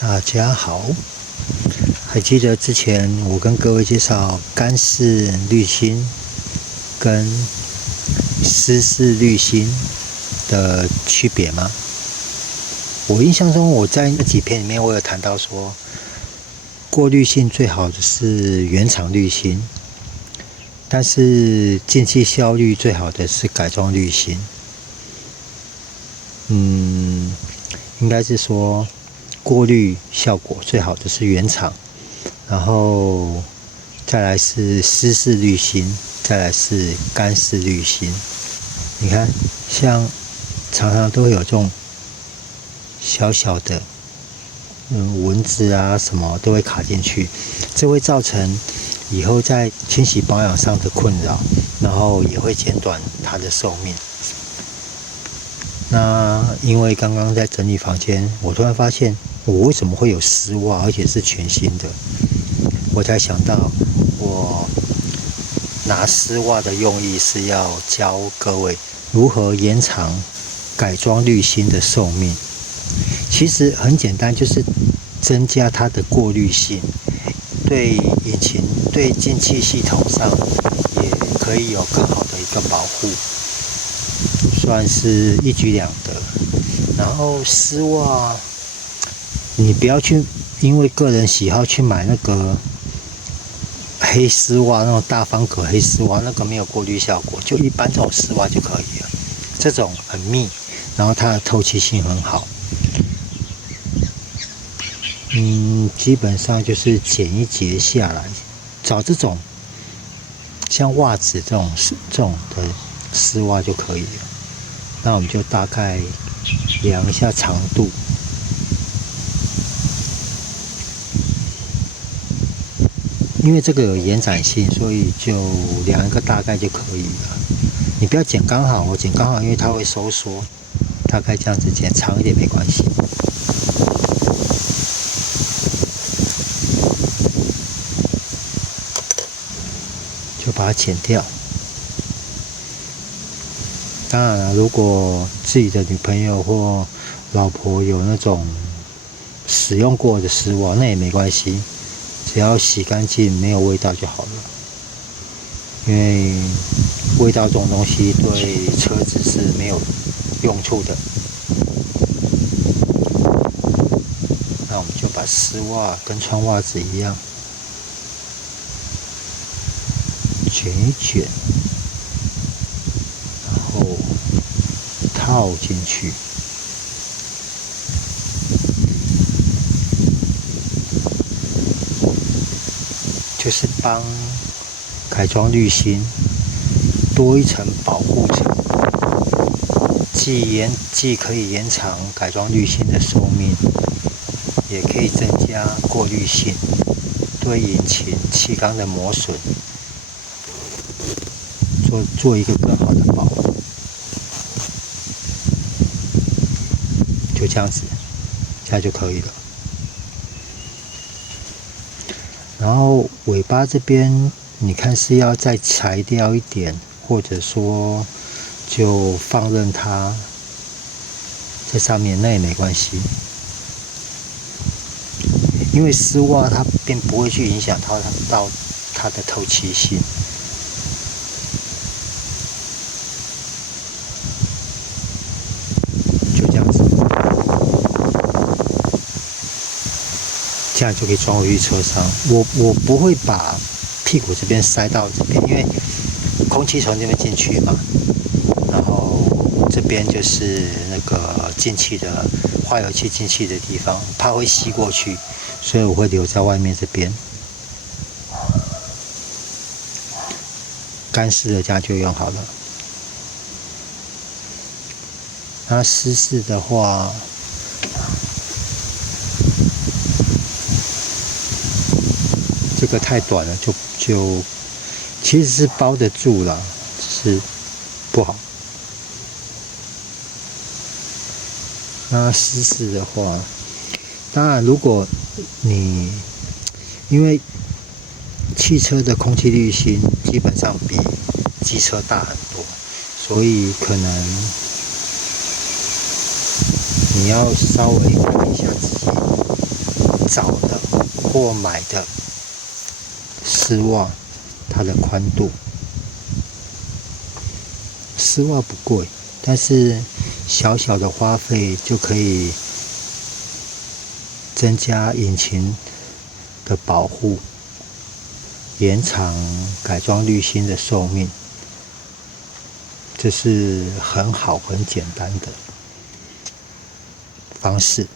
大家好，还记得之前我跟各位介绍干式滤芯跟湿式滤芯的区别吗？我印象中我在那几篇里面我有谈到说，过滤性最好的是原厂滤芯，但是进气效率最好的是改装滤芯。应该是说过滤效果最好的是原厂，然后再来是湿式滤芯，再来是干式滤芯。你看，像常常都会有这种小小的蚊子啊什么都会卡进去，这会造成以后在清洗保养上的困扰，然后也会减短它的寿命。那因为刚刚在整理房间，我突然发现我为什么会有丝袜，而且是全新的，我才想到我拿丝袜的用意是要教各位如何延长改装滤芯的寿命。其实很简单，就是增加它的过滤性，对引擎、对进气系统上也可以有更好的一个保护，算是一举两得。然后丝袜，你不要去因为个人喜好去买那个黑丝袜，那种大方格黑丝袜，那个没有过滤效果，就一般这种丝袜就可以了。这种很密，然后它的透气性很好。基本上就是剪一截下来，找这种像袜子这种的丝袜就可以了。那我们就大概量一下长度，因为这个有延展性，所以就量一个大概就可以了。你不要剪刚好，我剪刚好，因为它会收缩，大概这样子剪长一点没关系。就把它剪掉。当然了，如果自己的女朋友或老婆有那种使用过的丝袜，那也没关系，只要洗干净没有味道就好了。因为味道这种东西对车子是没有用处的。那我们就把丝袜跟穿袜子一样，卷一卷，然后套进去。就是帮改装滤芯多一层保护层，既可以延长改装滤芯的寿命，也可以增加过滤性，对引擎气缸的磨损做一个更好的保护。就这样子，这样就可以了。然后尾巴这边，你看是要再裁掉一点，或者说就放任它在上面，那也没关系。因为丝袜它并不会去影响到它的透气性。就这样子，这样就可以装回去车上。我不会把屁股这边塞到这边，因为空气从这边进去嘛，然后这边就是那个进气的化油器进气的地方，怕会吸过去，所以我会留在外面这边。干式的这样就用好了。那湿式的话，这个太短了，就其实是包得住啦，只是不好。那湿式的话，当然如果你因为汽车的空气滤芯基本上比机车大很多，所以可能你要稍微看一下自己找的或买的丝袜，它的宽度。丝袜不贵，但是小小的花费就可以增加引擎的保护，延长改装滤芯的寿命。这是很好很简单的方式。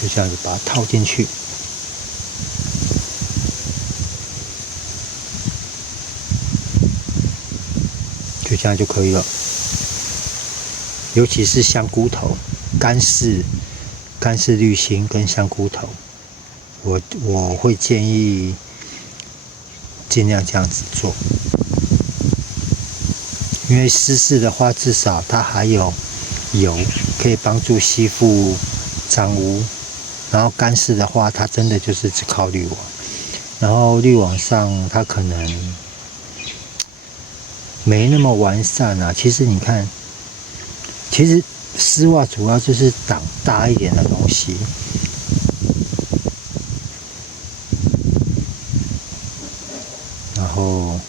就这样子把它套进去，就这样就可以了。尤其是香菇头、干式滤芯跟香菇头，我会建议尽量这样子做，因为湿式的话，至少它还有油可以帮助吸附脏污。然后干式的话，它真的就是只靠滤网，然后滤网上它可能没那么完善啊。其实你看，其实丝袜主要就是挡大一点的东西，然后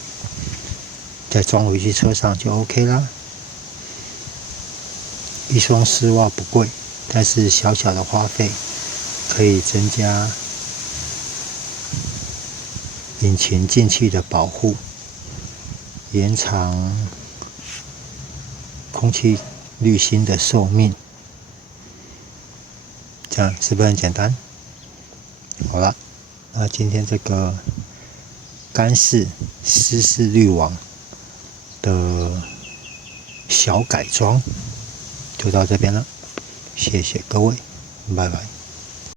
再装回去车上就 OK 啦。一双丝袜不贵，但是小小的花费可以增加引擎进气的保护，延长空气滤芯的寿命。这样是不是很简单？好了，那今天这个干式湿式滤网的小改装就到这边了，谢谢各位，拜拜。